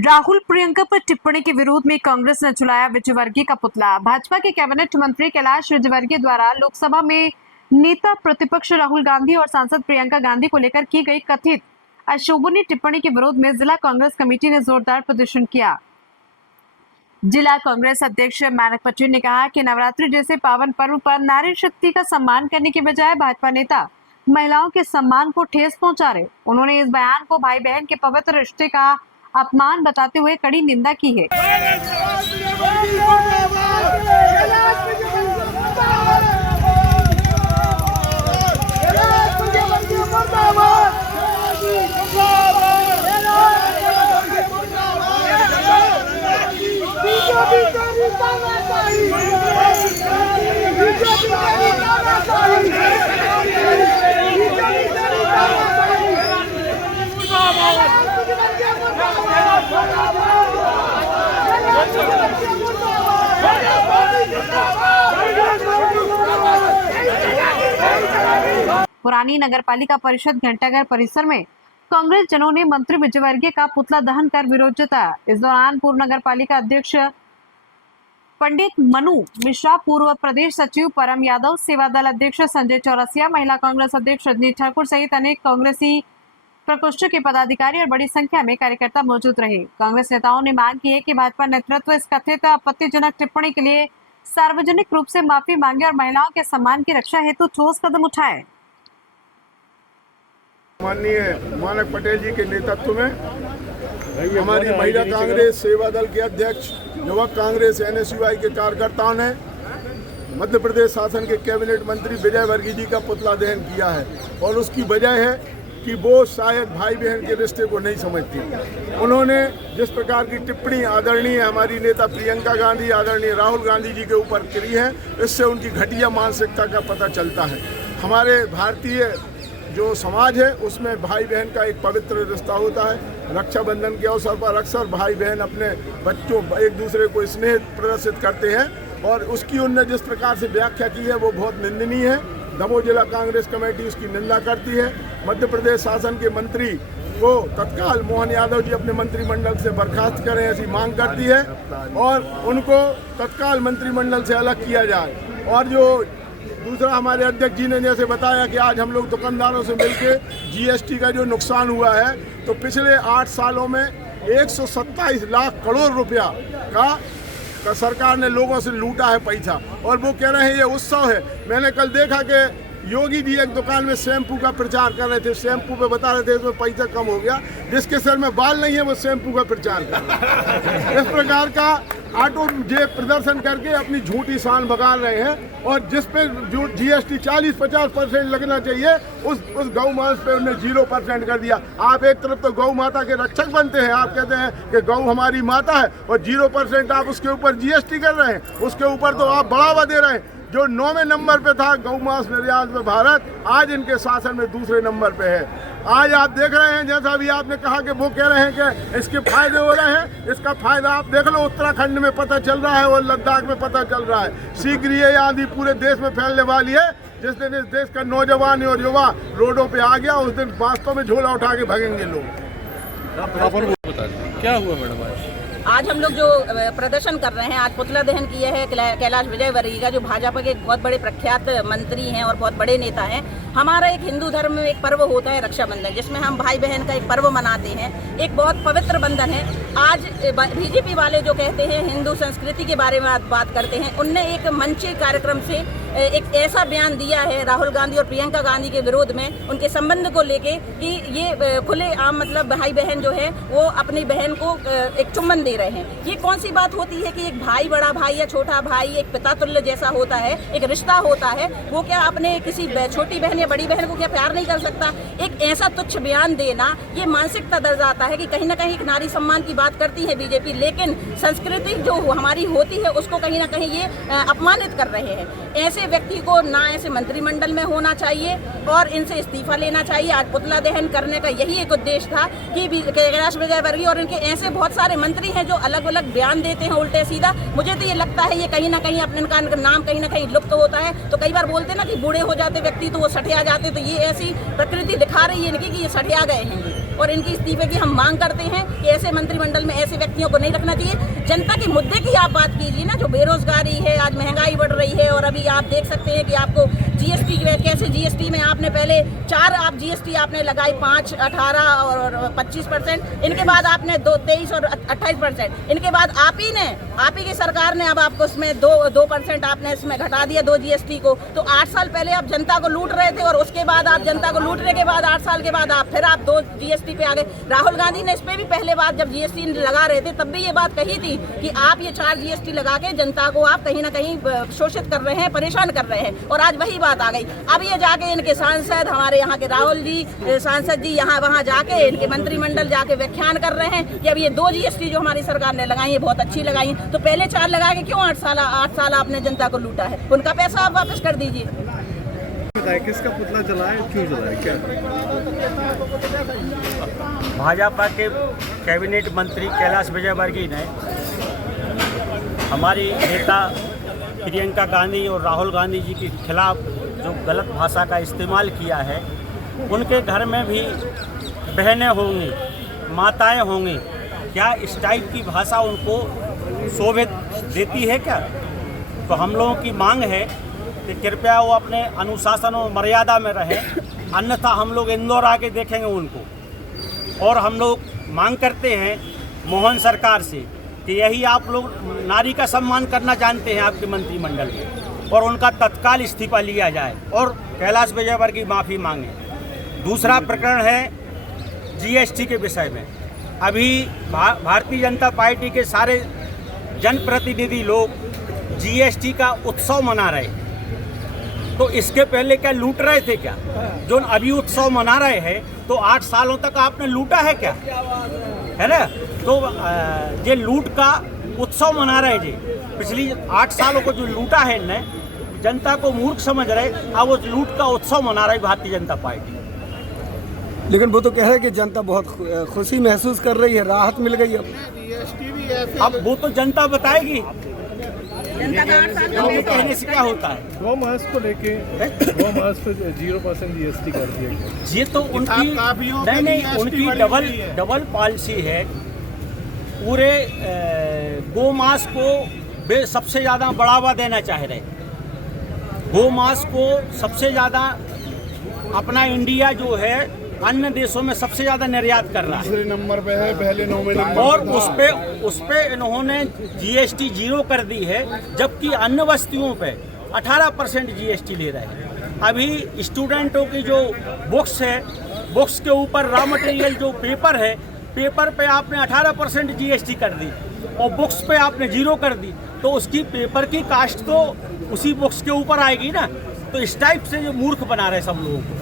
राहुल प्रियंका पर टिप्पणी के विरोध में कांग्रेस ने जलाया विजयवर्गीय का पुतला। भाजपा के कैबिनेट मंत्री कैलाश विजयवर्गीय द्वारा लोकसभा में नेता प्रतिपक्ष राहुल गांधी और सांसद प्रियंका गांधी को लेकर की गई कथित अशोभनीय टिप्पणी के विरोध में जिला कांग्रेस कमेटी ने जोरदार प्रदर्शन किया। जिला कांग्रेस अध्यक्ष मानक पटेल ने कहा कि नवरात्रि जैसे पावन पर्व पर नारी शक्ति का सम्मान करने के बजाय भाजपा नेता महिलाओं के सम्मान को ठेस पहुंचा रहे। उन्होंने इस बयान को भाई बहन के पवित्र रिश्ते का अपमान बताते हुए कड़ी निंदा की है। पुरानी नगरपालिका परिषद घंटाघर परिसर में कांग्रेस जनों ने मंत्री विजयवर्गीय का पुतला दहन कर विरोध जताया। इस दौरान पूर्व नगरपालिका अध्यक्ष पंडित मनु मिश्रा, पूर्व प्रदेश सचिव परम यादव, सेवा दल अध्यक्ष संजय चौरसिया, महिला कांग्रेस अध्यक्ष रजनी ठाकुर सहित अनेक कांग्रेसी प्रकोष्ठ के पदाधिकारी और बड़ी संख्या में कार्यकर्ता मौजूद रहे। कांग्रेस नेताओं ने मांग की है कि भाजपा नेतृत्व इस कथित आपत्तिजनक टिप्पणी के लिए सार्वजनिक रूप से माफी मांगे और महिलाओं के सम्मान की रक्षा हेतु ठोस कदम उठाए। माननीय मानक पटेल जी के नेतृत्व में हमारी महिला कांग्रेस, सेवा दल के अध्यक्ष, युवक कांग्रेस, एनएसयूआई के कार्यकर्ताओं ने मध्य प्रदेश शासन के कैबिनेट मंत्री विजयवर्गीय जी का पुतला दहन किया है। और उसकी वजह है कि वो शायद भाई बहन के रिश्ते को नहीं समझती। उन्होंने जिस प्रकार की टिप्पणी आदरणीय हमारी नेता प्रियंका गांधी, आदरणीय राहुल गांधी जी के ऊपर करी है, इससे उनकी घटिया मानसिकता का पता चलता है। हमारे भारतीय जो समाज है उसमें भाई बहन का एक पवित्र रिश्ता होता है। रक्षाबंधन के अवसर पर अक्सर भाई बहन अपने बच्चों एक दूसरे को स्नेह प्रदर्शित करते हैं और उसकी उनने जिस प्रकार से व्याख्या की है वो बहुत निंदनीय है। दमोह जिला कांग्रेस कमेटी उसकी निंदा करती है। मध्य प्रदेश शासन के मंत्री को तत्काल मोहन यादव जी अपने मंत्रिमंडल से बर्खास्त करें ऐसी मांग करती है और उनको तत्काल मंत्रिमंडल से अलग किया जाए। और जो दूसरा, हमारे अध्यक्ष जी ने जैसे बताया कि आज हम लोग दुकानदारों से मिलकर जीएसटी का जो नुकसान हुआ है, तो पिछले 8 सालों में 127 लाख करोड़ रुपया का सरकार ने लोगों से लूटा है पैसा। और वो कह रहे हैं ये उत्सव है। मैंने कल देखा कि योगी जी एक दुकान में शैम्पू का प्रचार कर रहे थे, शैम्पू पे बता रहे थे इसमें पैसा कम हो गया। जिसके सर में बाल नहीं है वो शैम्पू का प्रचार कर रहे हैं। इस प्रकार का ऑटो जे प्रदर्शन करके अपनी झूठी शान बगाड़ रहे हैं। और जिस पे जो जीएसटी 40-50% लगना चाहिए उस गौ मांस पे उन्हें 0% कर दिया। आप एक तरफ तो गौ माता के रक्षक बनते हैं, आप कहते हैं कि गौ हमारी माता है, और 0% आप उसके ऊपर जीएसटी कर रहे हैं। उसके ऊपर तो आप बढ़ावा दे रहे हैं। जो 9वें नंबर पे था गौ मांस निर्यात में भारत, आज इनके शासन में दूसरे नंबर पे है। आज आप देख रहे हैं, जैसा अभी आपने कहा कि वो कह रहे हैं कि इसके फायदे हो रहे हैं। इसका फायदा आप देख लो, उत्तराखंड में पता चल रहा है और लद्दाख में पता चल रहा है। शीघ्र ये आंधी पूरे देश में फैलने वाली है। जिस दिन इस देश का नौजवान और युवा रोडों पे आ गया, उस दिन वास्तव में झोला उठा के भागेंगे लोग। क्या हुआ मैडम? आज हम लोग जो प्रदर्शन कर रहे हैं, आज पुतला दहन किया है कैलाश विजयवर्गीय का, जो भाजपा के एक बहुत बड़े प्रख्यात मंत्री हैं और बहुत बड़े नेता हैं। हमारा एक हिंदू धर्म में एक पर्व होता है रक्षाबंधन, जिसमें हम भाई बहन का एक पर्व मनाते हैं। एक बहुत पवित्र बंधन है। आज बीजेपी वाले जो कहते हैं हिंदू संस्कृति के बारे में बात करते हैं, उनने एक मंचे कार्यक्रम से एक ऐसा बयान दिया है राहुल गांधी और प्रियंका गांधी के विरोध में, उनके संबंध को लेके, कि ये खुले आम मतलब भाई बहन जो है वो अपनी बहन को एक चुम्बन दे रहे हैं। ये कौन सी बात होती है कि एक भाई बड़ा भाई या छोटा भाई एक पिता तुल्य जैसा होता है, एक रिश्ता होता है, वो क्या अपने किसी छोटी बहन या बड़ी बहन को क्या प्यार नहीं कर सकता? एक ऐसा तुच्छ बयान देना, ये मानसिकता दर्शाता है कि कहीं ना कहीं एक नारी सम्मान की बात करती है बीजेपी, लेकिन संस्कृति जो हमारी होती है उसको कहीं ना कहीं ये अपमानित कर रहे हैं। ऐसे व्यक्ति को ना ऐसे मंत्रिमंडल में होना चाहिए और इनसे इस्तीफा लेना चाहिए। आज पुतला दहन करने का यही एक उद्देश्य था कि कैलाश विजयवर्गीय और इनके ऐसे बहुत सारे मंत्री हैं जो अलग अलग बयान देते हैं उल्टे सीधा। मुझे तो ये लगता है ये कहीं ना कहीं अपने इनका नाम कहीं ना कहीं लुप्त होता है। तो कई बार बोलते ना कि बूढ़े हो जाते व्यक्ति तो वो सठिया जाते, तो ये ऐसी प्रकृति दिखा रही है इनकी कि ये सठिया गए हैं। और इनकी इस्तीफे की हम मांग करते हैं कि ऐसे मंत्रिमंडल में ऐसे व्यक्तियों को नहीं रखना चाहिए। जनता के मुद्दे की आप बात कीजिए ना, जो बेरोजगारी है, आज महंगाई बढ़ रही है, और अभी आप देख सकते हैं कि आपको जीएसटी कैसे, जीएसटी में आपने पहले 4 आप जीएसटी आपने लगाई, 5, 18 और 25%, इनके बाद आपने 23 और 28%, इनके बाद आप ही की सरकार ने अब आपको इसमें 2% आपने इसमें घटा दिया 2 जीएसटी को। तो 8 साल पहले आप जनता को लूट रहे थे, और उसके बाद आप जनता को लूटने के बाद 8 साल के बाद फिर आप 2 जीएसटी पे आ गए। राहुल गांधी ने इस पे भी पहले बात जब जीएसटी लगा रहे थे तब भी ये बात कही थी कि आप ये 4 जीएसटी लगा के जनता को आप कहीं ना कहीं शोषित कर रहे हैं, परेशान कर रहे हैं, और आज वही बात आ गई। अब ये जाके इनके सांसद, हमारे यहाँ के राहुल जी सांसद जी यहाँ वहाँ जाके इनके मंत्रिमंडल जाके व्याख्यान कर रहे हैं कि अब ये 2 जीएसटी जो हमारी सरकार ने लगाई है बहुत अच्छी लगाई है, तो पहले 4 लगा के क्यों 8 साल आपने जनता को लूटा है? उनका पैसा आप वापस कर दीजिए। किसका पुतला जलाए, क्यों जलाए, क्या? भाजपा के कैबिनेट मंत्री कैलाश विजयवर्गीय ने हमारी नेता प्रियंका गांधी और राहुल गांधी जी के खिलाफ जो गलत भाषा का इस्तेमाल किया है, उनके घर में भी बहनें होंगी, माताएं होंगी, क्या इस टाइप की भाषा उनको शोभित देती है क्या? तो हम लोगों की मांग है कि कृपया वो अपने अनुशासन और मर्यादा में रहें, अन्यथा हम लोग इंदौर आके देखेंगे उनको। और हम लोग मांग करते हैं मोहन सरकार से कि यही आप लोग नारी का सम्मान करना जानते हैं आपके मंत्रिमंडल में, और उनका तत्काल इस्तीफा लिया जाए और कैलाश विजयवर्गीय माफ़ी मांगे। दूसरा प्रकरण है जीएसटी के विषय में। अभी भारतीय जनता पार्टी के सारे जनप्रतिनिधि लोग जीएसटी का उत्सव मना रहे, तो इसके पहले क्या लूट रहे थे क्या? जो अभी उत्सव मना रहे हैं तो 8 सालों तक आपने लूटा है क्या? है ना? तो ये लूट का उत्सव मना रहे जी, पिछली 8 सालों को जो लूटा है इनने, जनता को मूर्ख समझ रहे, अब वो लूट का उत्सव मना रही भारतीय जनता पार्टी। लेकिन वो तो कह रहे हैं कि जनता बहुत खुशी महसूस कर रही है, राहत मिल गई अब वो तो जनता बताएगी, उनके कहने से क्या होता है। गौ-मांस को लेके गौ-मांस पे 0% जीएसटी कर दिया गया। ये तो उनकी नहीं उनकी डबल पॉलिसी है। पूरे गौ-मांस को सबसे ज़्यादा बढ़ावा देना चाह रहे, गौ-मांस को सबसे ज़्यादा अपना इंडिया जो है अन्य देशों में सबसे ज़्यादा निर्यात कर रहा है, दूसरे नंबर पे है, पहले नंबर और उस पे इन्होंने जीएसटी 0 कर दी है, जबकि अन्य वस्तुओं पे 18% जीएसटी ले रहे हैं। अभी स्टूडेंटों की जो बुक्स है, बुक्स के ऊपर रॉ मटेरियल जो पेपर है, पेपर पे आपने 18% जीएसटी कर दी और बुक्स पे आपने 0 कर दी, तो उसकी पेपर की कास्ट तो उसी बुक्स के ऊपर आएगी ना। तो इस टाइप से जो मूर्ख बना रहे सब लोगों को।